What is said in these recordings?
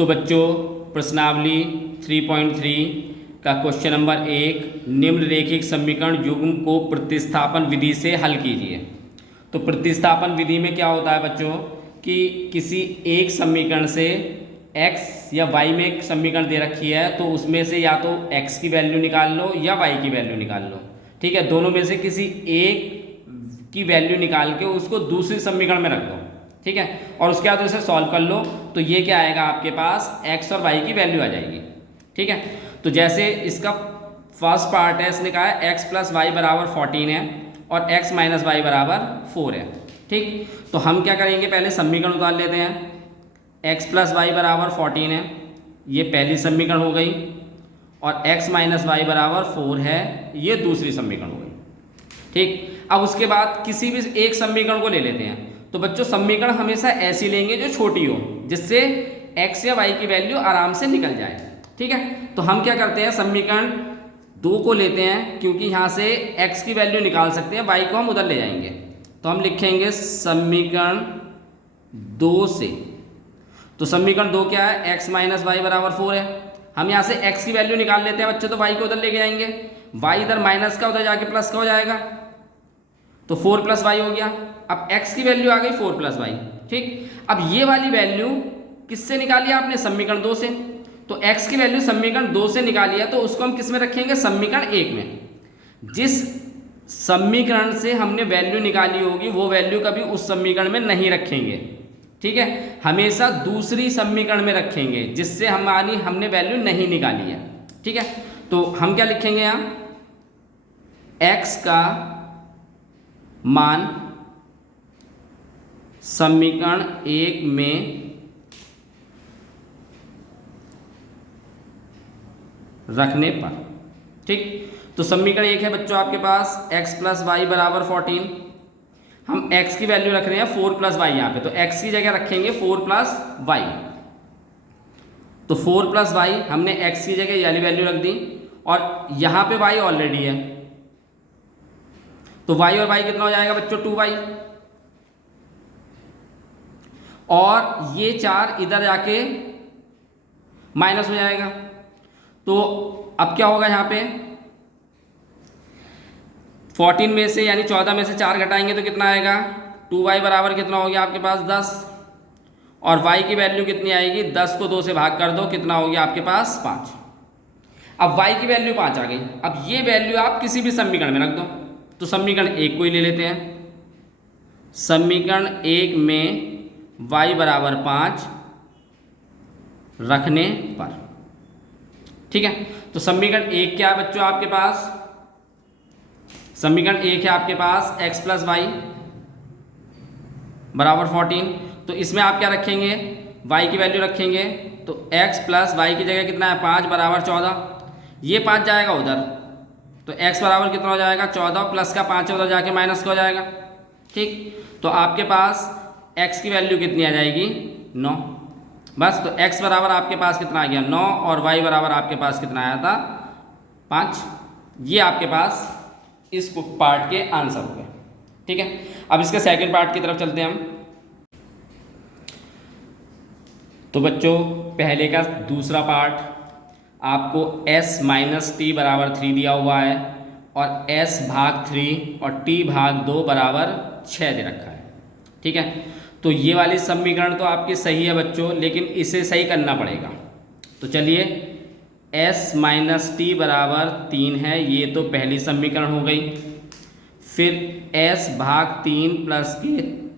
तो बच्चों प्रश्नावली 3.3 का क्वेश्चन नंबर 1, निम्नरेखिक समीकरण युग्म को प्रतिस्थापन विधि से हल कीजिए। तो प्रतिस्थापन विधि में क्या होता है बच्चों कि किसी एक समीकरण से x या y में एक समीकरण दे रखी है तो उसमें से या तो x की वैल्यू निकाल लो या y की वैल्यू निकाल लो। ठीक है, दोनों में से किसी एक की वैल्यू निकाल के उसको दूसरी समीकरण में रख दो। ठीक है, और उसके बाद उसे सॉल्व कर लो तो ये क्या आएगा आपके पास x और y की वैल्यू आ जाएगी। ठीक है, तो जैसे इसका फर्स्ट पार्ट है, इसने कहा है x प्लस वाई बराबर 14 है और x माइनस वाई बराबर 4 है। ठीक, तो हम क्या करेंगे, पहले समीकरण उतार लेते हैं। x प्लस वाई बराबर 14 है, ये पहली समीकरण हो गई, और x माइनस वाई बराबर 4 है, ये दूसरी समीकरण हो गई। ठीक, अब उसके बाद किसी भी एक समीकरण को ले लेते हैं। तो बच्चों समीकरण हमेशा ऐसी लेंगे जो छोटी हो, जिससे x या y की वैल्यू आराम से निकल जाए। ठीक है, तो हम क्या करते हैं, समीकरण 2 को लेते हैं, क्योंकि यहाँ से x की वैल्यू निकाल सकते हैं, y को हम उधर ले जाएंगे। तो हम लिखेंगे समीकरण 2 से, तो समीकरण 2 क्या है, x माइनस वाई बराबर 4 है। हम यहाँ से x की वैल्यू निकाल लेते हैं बच्चों, तो y को उधर लेके जाएंगे, y इधर माइनस का उधर जाके प्लस का हो जाएगा, तो 4 प्लस वाई हो गया। अब x की वैल्यू आ गई 4 प्लस वाई। ठीक, अब ये वाली वैल्यू किससे निकाली आपने, समीकरण 2 से। तो x की वैल्यू समीकरण 2 से निकाली है, तो उसको हम किस में रखेंगे, समीकरण 1 में। जिस समीकरण से हमने वैल्यू निकाली होगी वो वैल्यू कभी उस समीकरण में नहीं रखेंगे। ठीक है, हमेशा दूसरी समीकरण में रखेंगे जिससे हमने वैल्यू नहीं निकाली है। ठीक है, तो हम क्या लिखेंगे यहाँ, x का मान समीकरण 1 में रखने पर। ठीक, तो समीकरण 1 है बच्चों आपके पास x प्लस वाई बराबर 14। हम x की वैल्यू रख रहे हैं 4 प्लस वाई यहाँ पे, तो x की जगह रखेंगे 4 प्लस वाई। तो 4 प्लस वाई हमने x की जगह वाली वैल्यू रख दी, और यहाँ पे y ऑलरेडी है, तो y और y कितना हो जाएगा बच्चों, 2y, और ये 4 इधर जाके माइनस हो जाएगा। तो अब क्या होगा, यहाँ पे 14 में से यानी 14 में से 4 घटाएंगे तो कितना आएगा, 2y बराबर कितना हो गया आपके पास 10, और y की वैल्यू कितनी आएगी, 10 को 2 से भाग कर दो, कितना हो गया आपके पास 5। अब y की वैल्यू 5 आ गई। अब ये वैल्यू आप किसी भी समीकरण में रख दो, तो समीकरण 1 को ही ले लेते हैं। समीकरण 1 में y बराबर 5 रखने पर। ठीक है, तो समीकरण 1 क्या है बच्चों आपके पास, समीकरण 1 है आपके पास x प्लस वाई बराबर 14। तो इसमें आप क्या रखेंगे, y की वैल्यू रखेंगे, तो x प्लस वाई की जगह कितना है 5 बराबर 14, ये 5 जाएगा उधर, तो x बराबर कितना हो जाएगा 14, प्लस का 5 उधर जाके माइनस का हो जाएगा। ठीक, तो आपके पास x की वैल्यू कितनी आ जाएगी 9, बस। तो x बराबर आपके पास कितना आ गया 9, और y बराबर आपके पास कितना आया था 5। ये आपके पास इस पार्ट के आंसर हो गए। ठीक है, अब इसके सेकंड पार्ट की तरफ चलते हैं हम। तो बच्चों पहले का दूसरा पार्ट आपको s माइनस टी बराबर 3 दिया हुआ है, और s भाग 3 और t भाग 2 बराबर 6 दे रखा है। ठीक है, तो ये वाली समीकरण तो आपकी सही है बच्चों, लेकिन इसे सही करना पड़ेगा। तो चलिए, s माइनस टी बराबर 3 है, ये तो पहली समीकरण हो गई। फिर s भाग 3 प्लस के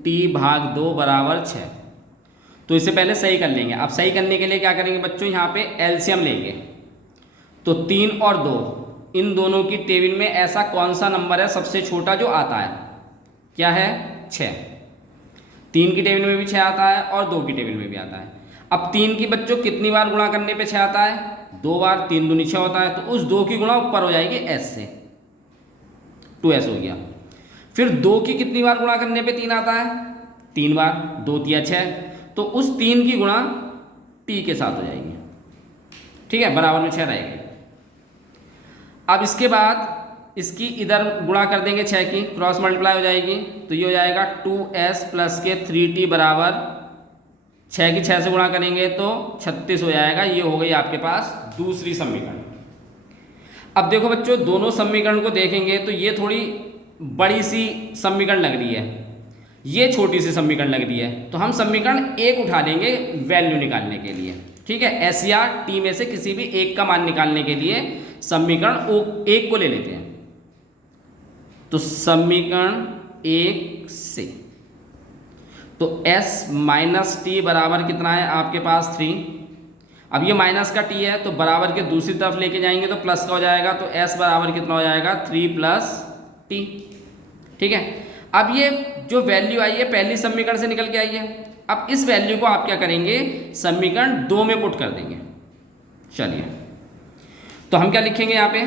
t भाग 2 बराबर 6, तो इसे पहले सही कर लेंगे। अब सही करने के लिए क्या करेंगे बच्चों, यहाँ पे एलसीएम लेंगे। तो 3 और 2 इन दोनों की टेबल में ऐसा कौन सा नंबर है सबसे छोटा जो आता है, क्या है 6। 3 की टेबल में भी 6 आता है और 2 की टेबल में भी आता है। अब 3 की बच्चों कितनी बार गुणा करने पे 6 आता है, 2 बार, 3 दूनी 6 होता है, तो उस 2 की गुणा ऊपर हो जाएगी s से, 2s हो गया। फिर 2 की कितनी बार गुणा करने पे 3 आता है, 3 बार, 2 तिया 6, तो उस 3 की गुणा t के साथ हो जाएगी। ठीक है, बराबर में 6 रहेगी। अब इसके बाद इसकी इधर गुणा कर देंगे 6 की, क्रॉस मल्टीप्लाई हो जाएगी, तो ये हो जाएगा 2s प्लस के 3t बराबर 6 की 6 से गुणा करेंगे तो 36 हो जाएगा। ये हो गई आपके पास दूसरी समीकरण। अब देखो बच्चों, दोनों समीकरण को देखेंगे तो ये थोड़ी बड़ी सी समीकरण लग रही है, ये छोटी सी समीकरण लग रही है, तो हम समीकरण एक उठा लेंगे वैल्यू निकालने के लिए। ठीक है, एस या टी में से किसी भी एक का मान निकालने के लिए समीकरण एक को ले लेते हैं। तो समीकरण एक से तो s माइनस टी बराबर कितना है आपके पास 3। अब ये माइनस का t है तो बराबर के दूसरी तरफ लेके जाएंगे तो प्लस का हो जाएगा, तो s बराबर कितना हो जाएगा 3 प्लस टी। ठीक है, अब ये जो वैल्यू आई है पहली समीकरण से निकल के आई है। अब इस वैल्यू को आप क्या करेंगे, समीकरण 2 में पुट कर देंगे। चलिए, तो हम क्या लिखेंगे यहाँ पे,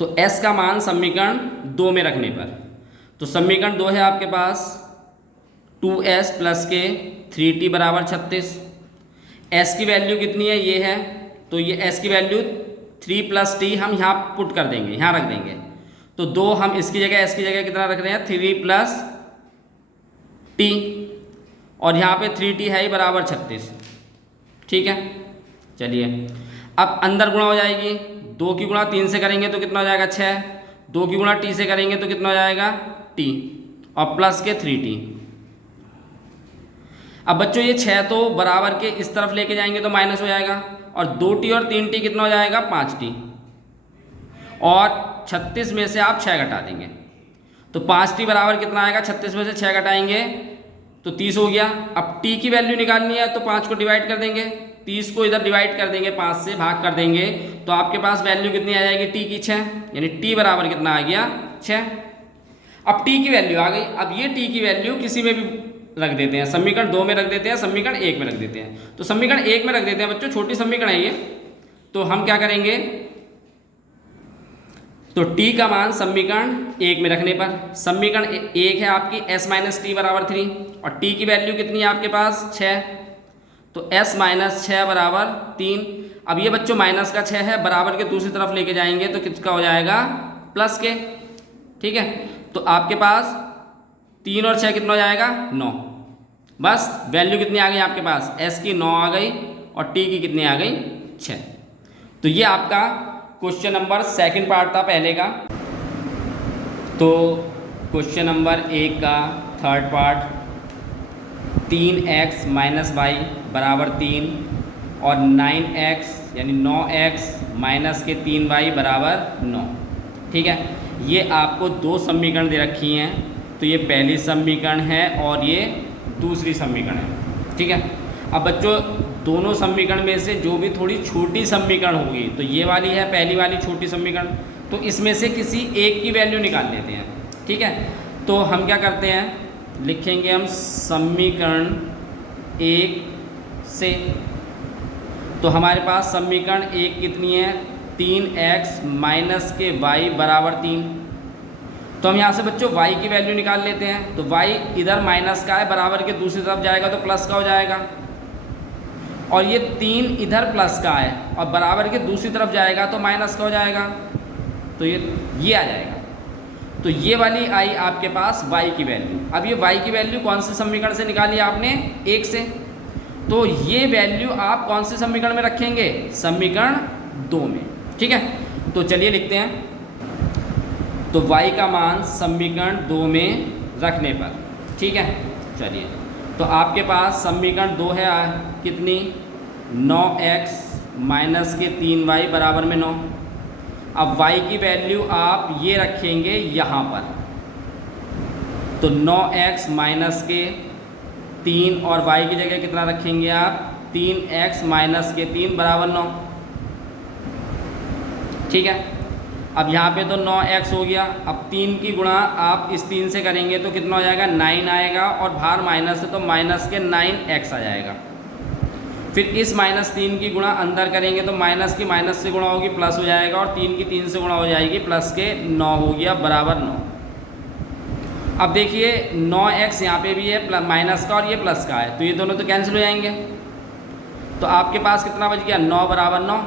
तो s का मान समीकरण 2 में रखने पर, तो समीकरण 2 है आपके पास 2s प्लस के 3t बराबर 36। s की वैल्यू कितनी है, ये है, तो ये s की वैल्यू 3 प्लस टी हम यहाँ पुट कर देंगे, यहाँ रख देंगे। तो 2 हम इसकी जगह, s की जगह कितना रख रहे हैं 3 प्लस टी, और यहाँ पे 3t है ही बराबर 36। ठीक है, चलिए अब अंदर गुणा हो जाएगी, 2 की गुणा 3 से करेंगे तो कितना हो जाएगा 6, 2 की गुणा t से करेंगे तो कितना हो जाएगा t, और प्लस के 3t। अब बच्चों ये 6 तो बराबर के इस तरफ लेके जाएंगे तो माइनस हो जाएगा, और 2t और 3t कितना हो जाएगा 5t, और 36 में से आप 6 घटा देंगे तो 5t बराबर कितना आएगा, 36 में से 6 घटाएंगे तो 30 हो गया। अब t की वैल्यू निकालनी है तो 5 को डिवाइड कर देंगे, 30 को इधर डिवाइड कर देंगे, 5 से भाग कर देंगे, तो आपके पास वैल्यू कितनी आ जाएगी t की 6, यानी t बराबर कितना आ गया 6। अब t की वैल्यू आ गई। अब ये t की वैल्यू किसी में भी रख देते हैं, समीकरण 2 में रख देते हैं, समीकरण 1 में रख देते हैं। तो समीकरण 1 में रख देते हैं बच्चों, छोटी समीकरण है ये, तो हम क्या करेंगे, तो t का मान समीकरण 1 में रखने पर, समीकरण 1 है आपकी s माइनस टी बराबर 3, और t की वैल्यू कितनी है आपके पास 6, तो s माइनस 6 बराबर 3। अब ये बच्चों माइनस का 6 है, बराबर के दूसरी तरफ लेके जाएंगे तो किसका हो जाएगा प्लस के। ठीक है, तो आपके पास 3 और 6 कितना हो जाएगा 9। बस वैल्यू कितनी आ गई आपके पास, s की 9 आ गई और t की कितनी आ गई 6। तो ये आपका क्वेश्चन नंबर सेकंड पार्ट था पहले का। तो क्वेश्चन नंबर 1 का third part, 3x minus Y बराबर 3 और 9x यानी 9x माइनस के 3y बराबर 9। ठीक है, ये आपको 2 समीकरण दे रखी हैं, तो ये पहली समीकरण है और ये दूसरी समीकरण है। ठीक है, अब बच्चों दोनों समीकरण में से जो भी थोड़ी छोटी समीकरण होगी, तो ये वाली है पहली वाली छोटी समीकरण, तो इसमें से किसी एक की वैल्यू निकाल लेते हैं। ठीक है, तो हम क्या करते हैं, लिखेंगे हम समीकरण 1 से, तो हमारे पास समीकरण 1 कितनी है 3x माइनस के y बराबर 3। तो हम यहाँ से बच्चों y की वैल्यू निकाल लेते हैं, तो y इधर माइनस का है, बराबर के दूसरी तरफ जाएगा तो प्लस का हो जाएगा, और ये 3 इधर प्लस का है और बराबर के दूसरी तरफ जाएगा तो माइनस का हो जाएगा, तो ये आ जाएगा। तो ये वाली आई आपके पास y की वैल्यू। अब ये y की वैल्यू कौन से समीकरण से निकाली आपने 1 से, तो ये वैल्यू आप कौन से समीकरण में रखेंगे, समीकरण 2 में। ठीक है, तो चलिए लिखते हैं, तो y का मान समीकरण 2 में रखने पर। ठीक है, चलिए, तो आपके पास समीकरण 2 है कितनी 9x माइनस के 3y बराबर में 9। अब y की वैल्यू आप ये रखेंगे यहाँ पर, तो 9x माइनस के 3 और y की जगह कितना रखेंगे आप 3x माइनस के 3 बराबर 9। ठीक है, अब यहाँ पे तो 9x हो गया, अब 3 की गुणा आप इस 3 से करेंगे तो कितना हो जाएगा 9 आएगा, और बाहर माइनस है तो माइनस के 9x आ जाएगा। फिर इस -3 की गुणा अंदर करेंगे तो माइनस की माइनस से गुणा होगी प्लस हो जाएगा, और 3 की 3 से गुणा हो जाएगी प्लस के 9 हो गया बराबर 9। अब देखिए 9x यहाँ पे भी है माइनस का और ये प्लस का है, तो ये दोनों तो कैंसिल हो जाएंगे, तो आपके पास कितना बच गया 9 बराबर 9,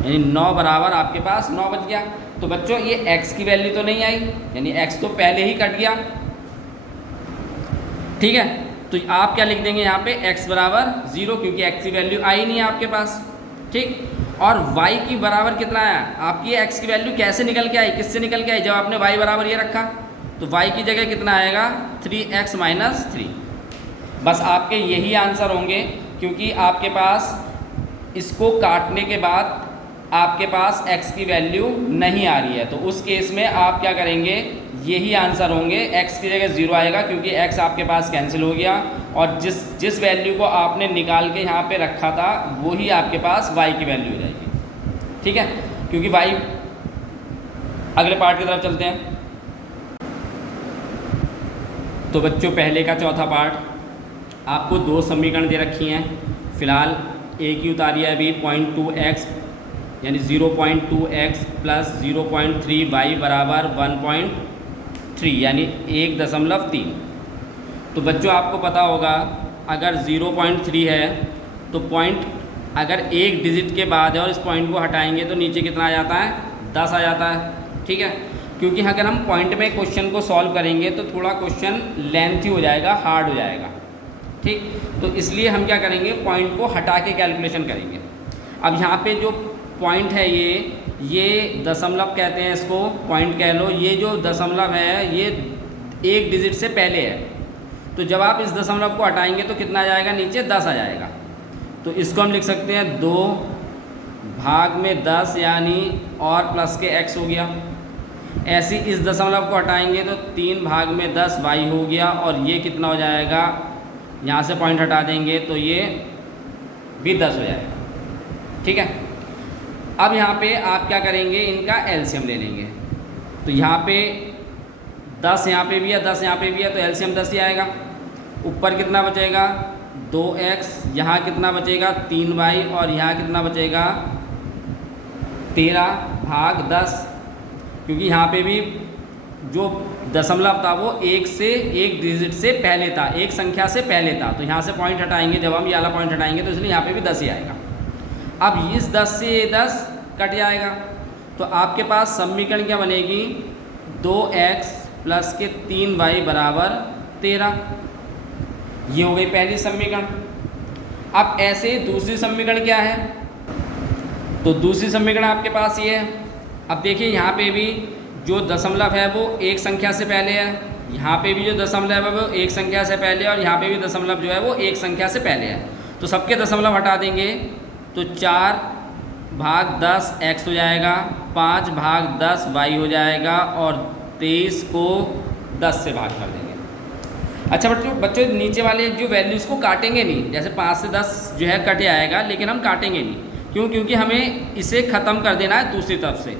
यानी 9 बराबर आपके पास 9 बच गया। तो बच्चों ये x की वैल्यू तो नहीं आई, यानी x तो पहले ही कट गया। ठीक है, तो आप क्या लिख देंगे यहाँ पे x बराबर 0, क्योंकि x की वैल्यू आई नहीं है आपके पास, ठीक। और y की बराबर कितना आया, आपकी x की वैल्यू कैसे निकल के आई, किससे निकल के आई, जब आपने y बराबर ये रखा तो y की जगह कितना आएगा 3x माइनस 3। बस आपके यही आंसर होंगे, क्योंकि आपके पास इसको काटने के बाद आपके पास x की वैल्यू नहीं आ रही है, तो उस केस में आप क्या करेंगे, यही आंसर होंगे। x की जगह 0 आएगा क्योंकि x आपके पास कैंसिल हो गया, और जिस वैल्यू को आपने निकाल के यहाँ पे रखा था वही आपके पास y की वैल्यू हो जाएगी, ठीक है। क्योंकि y, अगले पार्ट की तरफ चलते हैं। तो बच्चों पहले का चौथा पार्ट, आपको दो समीकरण दे रखी हैं, फिलहाल एक ही उतारी है अभी, 0.2x यानी 0.2x प्लस 0.3y बराबर 1.3 यानी 1.3। तो बच्चों आपको पता होगा अगर 0.3 है तो पॉइंट अगर एक डिजिट के बाद है और इस पॉइंट को हटाएंगे तो नीचे कितना आ जाता है, 10 आ जाता है, ठीक है। क्योंकि अगर हम पॉइंट में क्वेश्चन को सॉल्व करेंगे तो थोड़ा क्वेश्चन लेंथी हो जाएगा, हार्ड हो जाएगा, ठीक। तो इसलिए हम क्या करेंगे, पॉइंट को हटा के कैलकुलेशन करेंगे। अब यहाँ पे जो पॉइंट है ये दशमलव कहते हैं इसको, पॉइंट कह लो, ये जो दशमलव है ये एक डिजिट से पहले है, तो जब आप इस दशमलव को हटाएंगे तो कितना आ जाएगा, नीचे 10 आ जाएगा। तो इसको हम लिख सकते हैं 2 भाग में 10 यानी और प्लस के x हो गया। ऐसे इस दशमलव को हटाएंगे तो 3 भाग में 10 y हो गया, और ये कितना हो जाएगा, यहाँ से पॉइंट हटा देंगे तो ये भी 10 हो जाएगा, ठीक है। अब यहाँ पे आप क्या करेंगे, इनका एलसीएम ले लेंगे। तो यहाँ पे 10 यहाँ पे भी है, 10 यहाँ पे भी है, तो एलसीएम 10 ही आएगा। ऊपर कितना बचेगा 2x, यहाँ कितना बचेगा 3y, और यहाँ कितना बचेगा 13 भाग 10, क्योंकि यहाँ पे भी जो दशमलव था वो एक डिजिट से पहले था, एक संख्या से पहले था, तो यहाँ से पॉइंट हटाएंगे, जब हम ये वाला पॉइंट हटाएंगे तो इसलिए यहाँ पे भी 10 ही आएगा। अब इस 10 से ये 10 कट जाएगा, तो आपके पास समीकरण क्या बनेगी, 2x प्लस के 3y बराबर 13। ये हो गई पहली समीकरण। अब ऐसे दूसरी समीकरण क्या है, तो दूसरी समीकरण आपके पास ये है। अब देखिए यहाँ पे भी जो दशमलव है वो एक संख्या से पहले है, यहाँ पे भी जो दशमलव है वो एक संख्या से पहले है, और यहाँ पे भी दशमलव जो है वो एक संख्या से पहले है। तो सबके दशमलव हटा देंगे तो 4 भाग 10 x हो जाएगा, 5 भाग 10 y हो जाएगा, और 23 को 10 से भाग कर देंगे। अच्छा बच्चों नीचे वाले जो वैल्यूज़ को काटेंगे नहीं, जैसे 5 से 10 जो है कट आएगा, लेकिन हम काटेंगे नहीं, क्यों, क्योंकि हमें इसे ख़त्म कर देना है दूसरी तरफ से।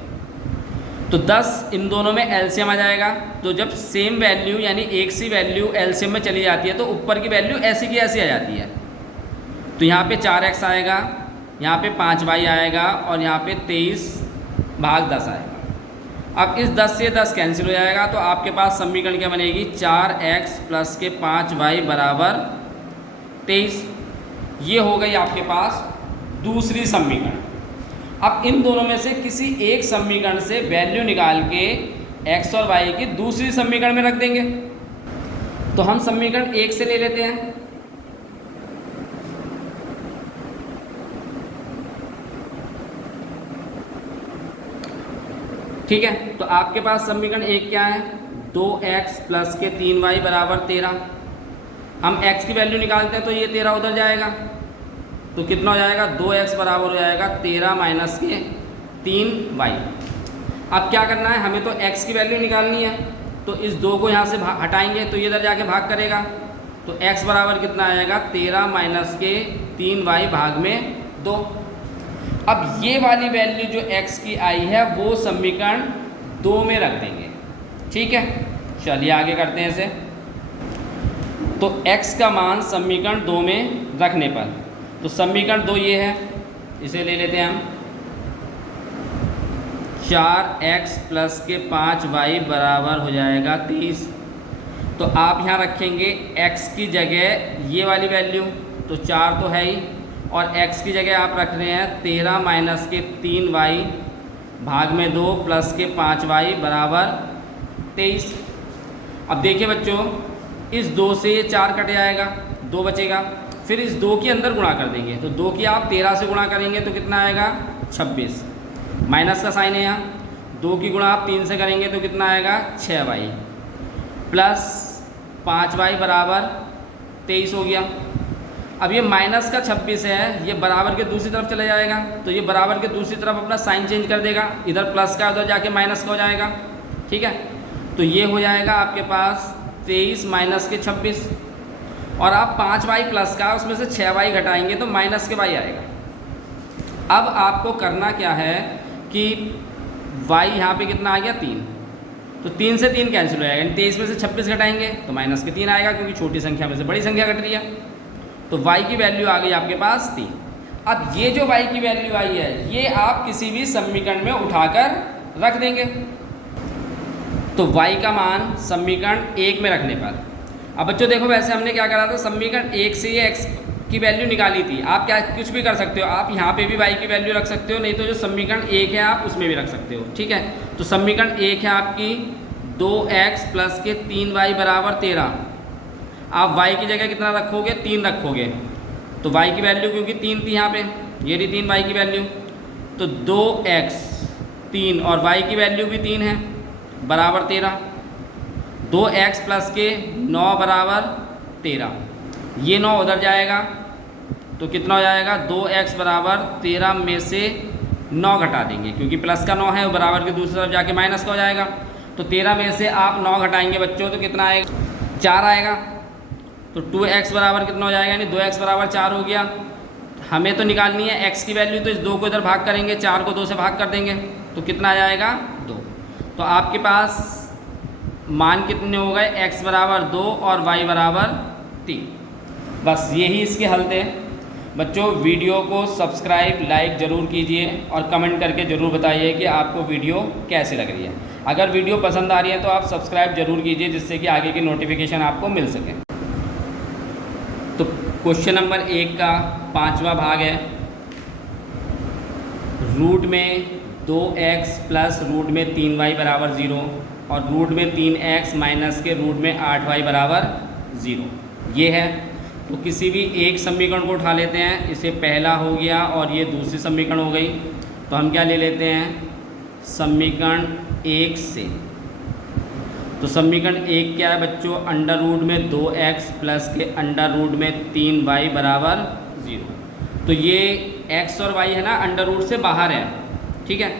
तो 10 इन दोनों में एलसीएम आ जाएगा, तो जब सेम वैल्यू यानी एक सी वैल्यू एलसीएम में चली जाती है तो ऊपर की वैल्यू ऐसी की ऐसी आ जाती है। तो यहाँ पे 4x आएगा, यहाँ पे 5y आएगा, और यहाँ पे 23 भाग 10 आएगा। अब इस 10 से 10 कैंसिल हो जाएगा, तो आपके पास समीकरण क्या बनेगी, 4x प्लस के 5y बराबर 23। ये हो गई आपके पास दूसरी समीकरण। अब इन दोनों में से किसी एक समीकरण से वैल्यू निकाल के x और y की दूसरी समीकरण में रख देंगे। तो हम समीकरण 1 से ले लेते हैं। ठीक है, तो आपके पास समीकरण 1 क्या है, 2x प्लस के 3y बराबर 13। हम x की वैल्यू निकालते हैं तो ये 13 उधर जाएगा, तो कितना हो जाएगा, 2x बराबर हो जाएगा 13 माइनस के 3y। अब क्या करना है, हमें तो x की वैल्यू निकालनी है, तो इस 2 को यहाँ से हटाएंगे तो ये इधर जाके भाग करेगा, तो x बराबर कितना आएगा, 13 माइनस के 3y भाग में 2। अब ये वाली वैल्यू जो x की आई है वो समीकरण 2 में रख देंगे। ठीक है, चलिए आगे करते हैं इसे। तो x का मान समीकरण 2 में रखने पर, तो समीकरण 2 ये है, इसे ले लेते हैं हम, 4x प्लस के 5y बराबर हो जाएगा 23। तो आप यहाँ रखेंगे x की जगह ये वाली वैल्यू, तो 4 तो है ही, और x की जगह आप रख रहे हैं 13 माइनस के 3y भाग में 2 प्लस के 5y बराबर 23। अब देखिए बच्चों, इस 2 से ये 4 कट जाएगा, 2 बचेगा। फिर इस 2 के अंदर गुणा कर देंगे, तो 2 की आप 13 से गुणा करेंगे तो कितना आएगा 26, माइनस का साइन है यहाँ। 2 की गुणा आप 3 से करेंगे तो कितना आएगा 6y प्लस 5y बराबर 23 हो गया। अब ये माइनस का 26 है, ये बराबर के दूसरी तरफ चले जाएगा, तो ये बराबर के दूसरी तरफ अपना साइन चेंज कर देगा, इधर प्लस का उधर जाके माइनस का हो जाएगा। ठीक है, तो ये हो जाएगा आपके पास 23 माइनस के 26, और आप 5y प्लस का उसमें से 6y घटाएंगे तो माइनस के y आएगा। अब आपको करना क्या है कि y यहाँ पे कितना आ गया 3, तो 3 से 3 कैंसिल हो जाएगा, 23 में से 26 घटाएंगे तो माइनस के 3 आएगा, क्योंकि छोटी संख्या में से बड़ी संख्या घट रही है। तो y की वैल्यू आ गई आपके पास 3। अब ये जो y की वैल्यू आई है ये आप किसी भी समीकरण में उठाकर रख देंगे। तो y का मान समीकरण 1 में रखने पर, अब बच्चों देखो वैसे हमने क्या करा था, समीकरण 1 से ये x की वैल्यू निकाली थी। आप क्या कुछ भी कर सकते हो, आप यहाँ पे भी y की वैल्यू रख सकते हो, नहीं तो जो समीकरण 1 है आप उसमें भी रख सकते हो। ठीक है, तो समीकरण 1 है आपकी 2x प्लस के 3y बराबर 13। आप y की जगह कितना रखोगे 3 रखोगे, तो y की वैल्यू क्योंकि 3 थी यहाँ पे, ये रही 3 y की वैल्यू, तो 2x 3 और y की वैल्यू भी 3 है बराबर 13। 2x प्लस के 9 बराबर 13, ये 9 उधर जाएगा तो कितना हो जाएगा 2x बराबर 13 में से 9 घटा देंगे, क्योंकि प्लस का 9 है वो बराबर के दूसरी तरफ जाके माइनस का हो जाएगा। तो 13 में से आप 9 घटाएंगे बच्चों तो कितना आएगा 4 आएगा। तो 2x बराबर कितना हो जाएगा, यानी 2x बराबर 4 हो गया। हमें तो निकालनी है x की वैल्यू, तो इस 2 को इधर भाग करेंगे, 4 को 2 से भाग कर देंगे तो कितना आ जाएगा 2। तो आपके पास मान कितने हो गए, x बराबर 2 और y बराबर 3। बस यही इसके हल थे बच्चों। वीडियो को सब्सक्राइब लाइक ज़रूर कीजिए और कमेंट करके ज़रूर बताइए कि आपको वीडियो कैसी लग रही है। अगर वीडियो पसंद आ रही है तो आप सब्सक्राइब ज़रूर कीजिए, जिससे कि आगे की नोटिफिकेशन आपको मिल सके। तो क्वेश्चन नंबर 1 का 5वां भाग है, रूट में 2x प्लस रूट में 3y बराबर 0 और रूट में 3x माइनस के रूट में 8y बराबर 0 ये है। तो किसी भी एक समीकरण को उठा लेते हैं, इसे पहला हो गया और ये दूसरी समीकरण हो गई। तो हम क्या ले लेते हैं समीकरण 1 से। तो समीकरण 1 क्या है बच्चों, अंडर रूट में 2x प्लस के अंडर रूट में 3y बराबर 0। तो ये x और y है ना अंडर रूट से बाहर है, ठीक है।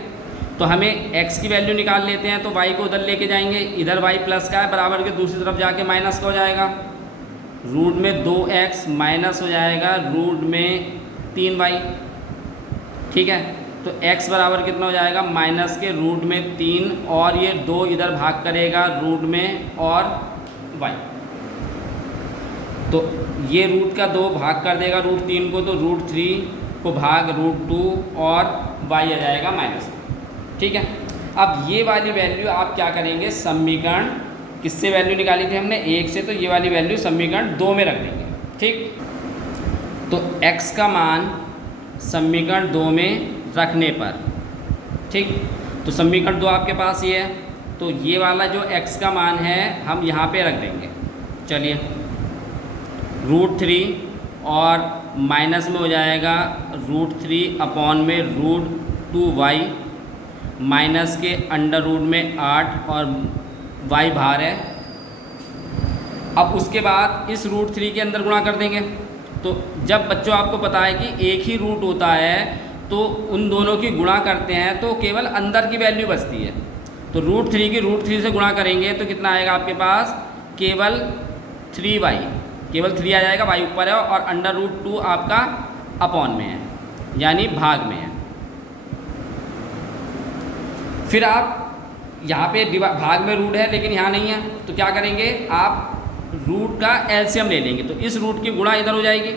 तो हमें x की वैल्यू निकाल लेते हैं, तो y को उधर लेके जाएंगे, इधर y प्लस का है बराबर के दूसरी तरफ जाके माइनस का हो जाएगा। रूट में 2x माइनस हो जाएगा रूट में 3y, ठीक है। तो x बराबर कितना हो जाएगा माइनस के रूट में 3 और ये 2 इधर भाग करेगा रूट में और y। तो ये रूट का 2 भाग कर देगा रूट 3 को, तो रूट 3 को भाग रूट 2 और y आ जाएगा माइनस, ठीक है। अब ये वाली वैल्यू आप क्या करेंगे, समीकरण किससे वैल्यू निकाली थी हमने 1 से, तो ये वाली वैल्यू समीकरण 2 में रख देंगे, ठीक। तो x का मान समीकरण 2 में रखने पर, ठीक। तो समीकरण 2 आपके पास ये है, तो ये वाला जो x का मान है हम यहाँ पे रख देंगे। चलिए रूट 3 और माइनस में हो जाएगा रूट 3 अपॉन में रूट 2y माइनस के अंडर रूट में 8 और y बाहर है। अब उसके बाद इस रूट 3 के अंदर गुणा कर देंगे। तो जब बच्चों आपको पता है कि एक ही रूट होता है तो उन दोनों की गुणा करते हैं तो केवल अंदर की वैल्यू बचती है। तो रूट 3 की रूट 3 से गुणा करेंगे तो कितना आएगा आपके पास, केवल 3y, केवल 3 आ जाएगा, y ऊपर है और अंडर रूट 2 आपका अपॉन में है यानी भाग में है। फिर आप यहाँ पे भाग में रूट है लेकिन यहाँ नहीं है, तो क्या करेंगे आप रूट का एलसीएम ले लेंगे। तो इस रूट की गुणा इधर हो जाएगी,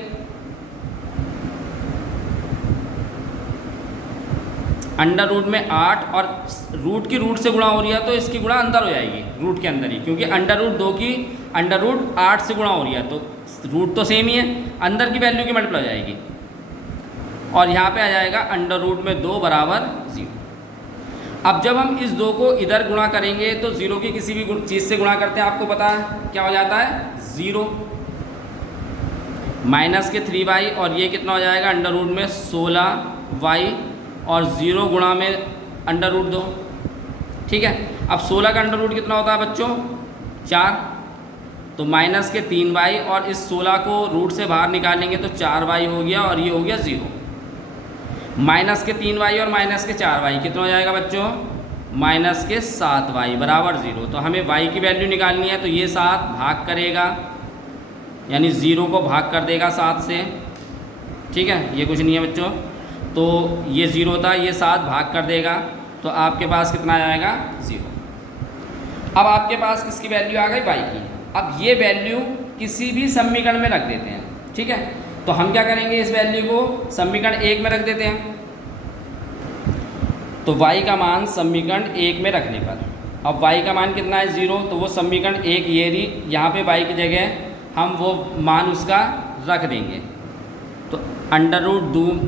अंडर रूट में 8 और रूट की रूट से गुणा हो रही है तो इसकी गुणा अंदर हो जाएगी रूट के अंदर ही, क्योंकि अंडर रूट 2 की अंडर रूट 8 से गुणा हो रही है तो रूट तो सेम ही है, अंदर की वैल्यू की मल्टीप्लाई हो जाएगी और यहाँ पे आ जाएगा अंडर रूट में 2 बराबर 0। अब जब हम इस 2 को इधर गुणा करेंगे तो 0 की किसी भी चीज़ से गुणा करते हैं, आपको पता है क्या हो जाता है 0, माइनस के 3y और ये कितना हो जाएगा अंडर रूट में 16y और 0 गुणा में अंडर रूट 2। ठीक है, अब 16 का अंडर रूट कितना होता है बच्चों 4, तो माइनस के 3y और इस 16 को रूट से बाहर निकालेंगे तो 4y हो गया और ये हो गया 0। माइनस के 3y और माइनस के 4y कितना हो जाएगा बच्चों माइनस के 7y बराबर 0। तो हमें y की वैल्यू निकालनी है, तो ये 7 भाग करेगा यानी 0 को भाग कर देगा 7 से। ठीक है, ये कुछ नहीं है बच्चों, तो ये 0 था, ये 7 भाग कर देगा तो आपके पास कितना आएगा 0। अब आपके पास किसकी वैल्यू आ गई y की। अब ये वैल्यू किसी भी समीकरण में रख देते हैं। ठीक है, तो हम क्या करेंगे इस वैल्यू को समीकरण 1 में रख देते हैं। तो y का मान समीकरण 1 में रखने पर, अब y का मान कितना है 0, तो वो समीकरण 1 ये रही, यहाँ पे y की जगह हम वो मान उसका रख देंगे। तो अंडर रूट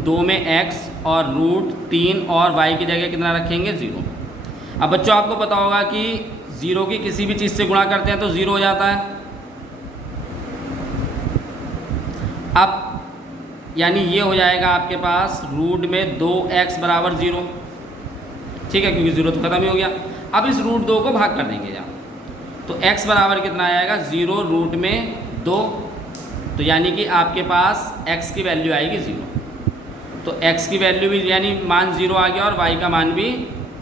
2 में x और रूट 3 और y की जगह कितना रखेंगे 0। अब बच्चों आपको पता होगा कि 0 की किसी भी चीज़ से गुणा करते हैं तो 0 हो जाता है। अब यानी ये हो जाएगा आपके पास रूट में 2x बराबर 0। ठीक है, क्योंकि 0 तो खत्म ही हो गया। अब इस रूट 2 को भाग कर देंगे जहाँ, तो x बराबर कितना आएगा 0 रूट में 2, तो यानी कि आपके पास x की वैल्यू आएगी 0। तो x की वैल्यू भी यानी मान 0 आ गया और y का मान भी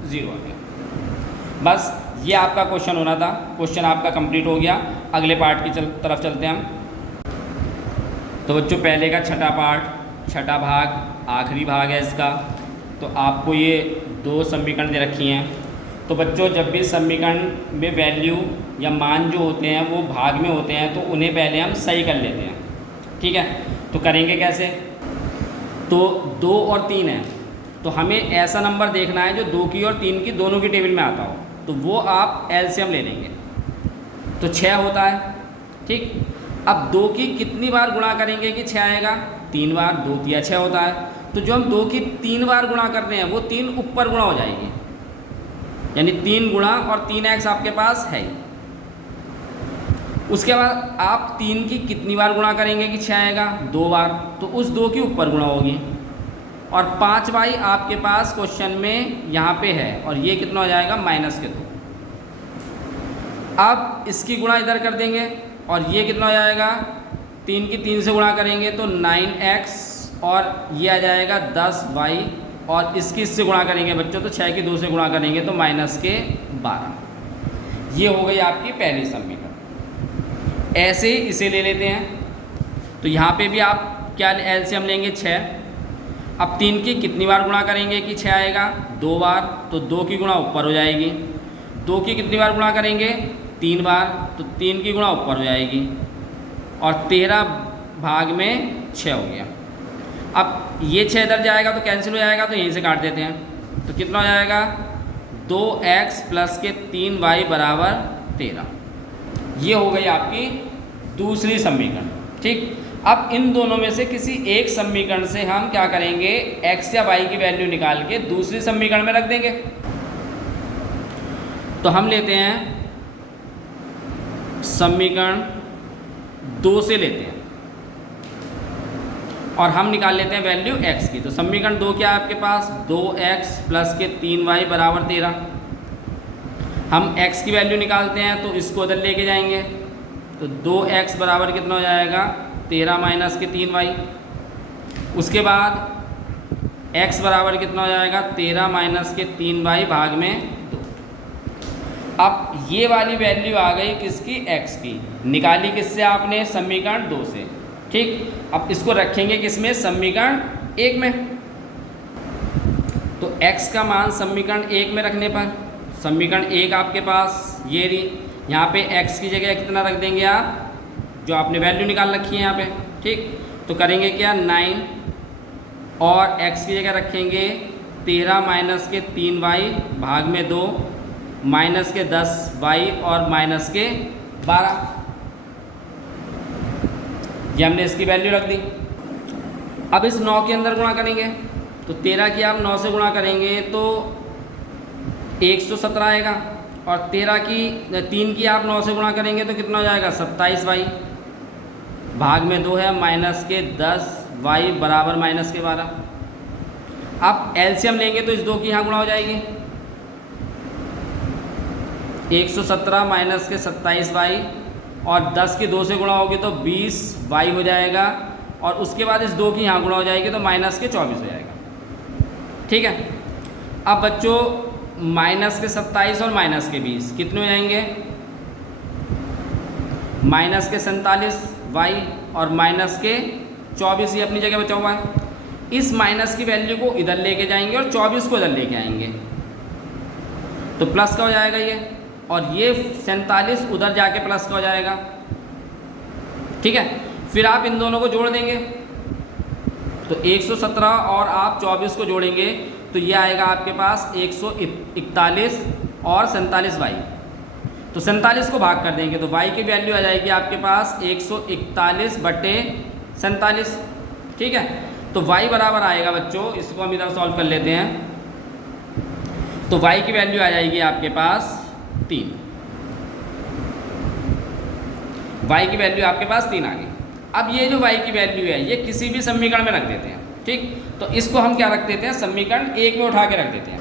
0 आ गया। बस ये आपका क्वेश्चन होना था, क्वेश्चन आपका कंप्लीट हो गया। अगले पार्ट की तरफ चलते हैं हम। तो बच्चों पहले का छठा पार्ट, छठा भाग, आखिरी भाग है इसका। तो आपको ये 2 समीकरण दे रखी हैं। तो बच्चों जब भी समीकरण में वैल्यू या मान जो होते हैं वो भाग में होते हैं तो उन्हें पहले हम सही कर लेते हैं। ठीक है, तो करेंगे कैसे। तो 2 और 3 है, तो हमें ऐसा नंबर देखना है जो 2 की और 3 की दोनों की टेबल में आता हो, तो वो आप एलसीएम ले लेंगे। तो 6 होता है। ठीक, अब 2 की कितनी बार गुणा करेंगे कि 6 आएगा 3 बार, 2 तिया 6 होता है। तो जो हम 2 की 3 बार गुणा करते हैं वो 3 ऊपर गुणा हो जाएगी, यानी 3 गुणा और 3x आपके पास है। उसके बाद आप 3 की कितनी बार गुणा करेंगे कि 6 आएगा 2 बार, तो उस 2 की ऊपर गुणा होगी। और 5y आपके पास क्वेश्चन में यहाँ पे है और ये कितना हो जाएगा माइनस के 2। अब इसकी गुणा इधर कर देंगे और ये कितना हो जाएगा 3 की 3 से गुणा करेंगे तो 9x और ये आ जाएगा 10y और इसकी इससे गुणा करेंगे बच्चों तो 6 की 2 से गुणा करेंगे तो माइनस के 12। ये हो गई आपकी पहली समीकरण। ऐसे ही इसे ले लेते हैं। तो यहाँ पे भी आप क्या एलसीएम लेंगे 6। अब 3 की कितनी बार गुणा करेंगे कि 6 आएगा 2 बार, तो 2 की गुणा ऊपर हो जाएगी। 2 की कितनी बार गुणा करेंगे 3 बार, तो 3 की गुणा ऊपर हो जाएगी और 13 भाग में 6 हो गया। अब ये 6 इधर जाएगा तो कैंसिल हो जाएगा, तो यहीं से काट देते हैं। तो कितना हो जाएगा 2x प्लस के 3y बराबर 13। ये हो गई आपकी दूसरी समीकरण। ठीक, अब इन दोनों में से किसी एक समीकरण से हम क्या करेंगे x या y की वैल्यू निकाल के दूसरी समीकरण में रख देंगे। तो हम लेते हैं समीकरण 2 से लेते हैं और हम निकाल लेते हैं वैल्यू x की। तो समीकरण 2 क्या है आपके पास 2x प्लस के 3y बराबर 13। हम x की वैल्यू निकालते हैं तो इसको उधर लेके जाएंगे तो 2x बराबर कितना हो जाएगा 13 माइनस के 3y। उसके बाद x बराबर कितना हो जाएगा 13 माइनस के 3y भाग में 2। अब ये वाली वैल्यू आ गई किसकी x की, निकाली किससे आपने समीकरण 2 से। ठीक, अब इसको रखेंगे किसमें समीकरण 1 में। तो x का मान समीकरण 1 में रखने पर समीकरण 1 आपके पास ये रही, यहाँ पे x की जगह कितना रख देंगे आप जो आपने वैल्यू निकाल रखी है यहाँ पे। ठीक, तो करेंगे क्या 9 और x की जगह रखेंगे 13 माइनस के 3y भाग में 2 माइनस के 10y और माइनस के 12। ये हमने इसकी वैल्यू रख दी। अब इस 9 के अंदर गुणा करेंगे तो 13 की आप 9 से गुणा करेंगे तो 117 आएगा और 3 की आप 9 से गुणा करेंगे तो कितना हो जाएगा 27y। भाग में 2 है, माइनस के 10 वाई बराबर माइनस के 12। अब एलसीएम लेंगे तो इस 2 की यहाँ गुणा हो जाएगी, 117 माइनस के 27 वाई, और 10 की 2 से गुणा होगी तो 20 वाई हो जाएगा, और उसके बाद इस 2 की यहाँ गुणा हो जाएगी तो माइनस के 24 हो जाएगा। ठीक है। अब बच्चों माइनस के 27 और माइनस के 20 कितने हो जाएंगे, माइनस के 47 वाई और माइनस के 24, ये अपनी जगह बचा हुआ है। इस माइनस की वैल्यू को इधर लेके जाएंगे और 24 को इधर लेके आएंगे तो प्लस का हो जाएगा ये, और ये 47 उधर जाके प्लस का हो जाएगा। ठीक है। फिर आप इन दोनों को जोड़ देंगे तो 117 और आप 24 को जोड़ेंगे तो ये आएगा आपके पास 141 और 47 वाई। तो 47 को भाग कर देंगे तो वाई की वैल्यू आ जाएगी आपके पास 141 बटे 47। ठीक है। तो वाई बराबर आएगा बच्चों, इसको हम इधर सॉल्व कर लेते हैं, तो वाई की वैल्यू आ जाएगी आपके पास 3। वाई की वैल्यू आपके पास 3 आ गई। अब ये जो वाई की वैल्यू है ये किसी भी समीकरण में रख देते हैं। ठीक। तो इसको हम क्या रख देते हैं, समीकरण 1 में उठा के रख देते हैं।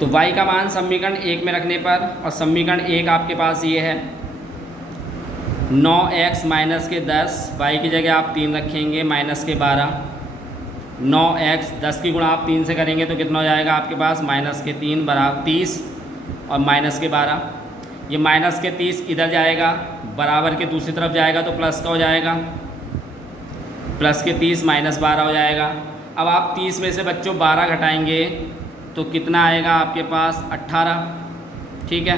तो y का मान समीकरण 1 में रखने पर, और समीकरण 1 आपके पास ये है 9x माइनस के 10, y की जगह आप 3 रखेंगे, माइनस के 12, 9x 10 की गुणा आप 3 से करेंगे तो कितना हो जाएगा आपके पास, माइनस के 3 बराबर 30 और माइनस के 12। ये माइनस के 30 इधर जाएगा, बराबर के दूसरी तरफ जाएगा तो प्लस का हो जाएगा, प्लस के 30 माइनस 12 हो जाएगा। अब आप 30 में से बच्चों 12 घटाएंगे तो कितना आएगा आपके पास, 18। ठीक है।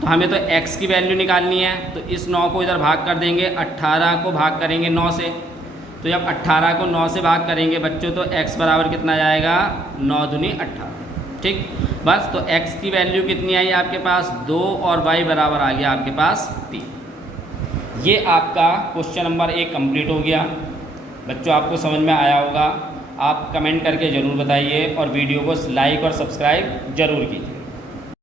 तो हमें तो x की वैल्यू निकालनी है, तो इस 9 को इधर भाग कर देंगे, 18 को भाग करेंगे 9 से, तो जब 18 को 9 से भाग करेंगे बच्चों तो x बराबर कितना जाएगा, 9 दूनी 18। ठीक। बस, तो x की वैल्यू कितनी आई आपके पास, 2, और y बराबर आ गया आपके पास 3। ये आपका क्वेश्चन नंबर 1 कंप्लीट हो गया। बच्चों आपको समझ में आया होगा, आप कमेंट करके ज़रूर बताइए और वीडियो को लाइक और सब्सक्राइब ज़रूर कीजिए।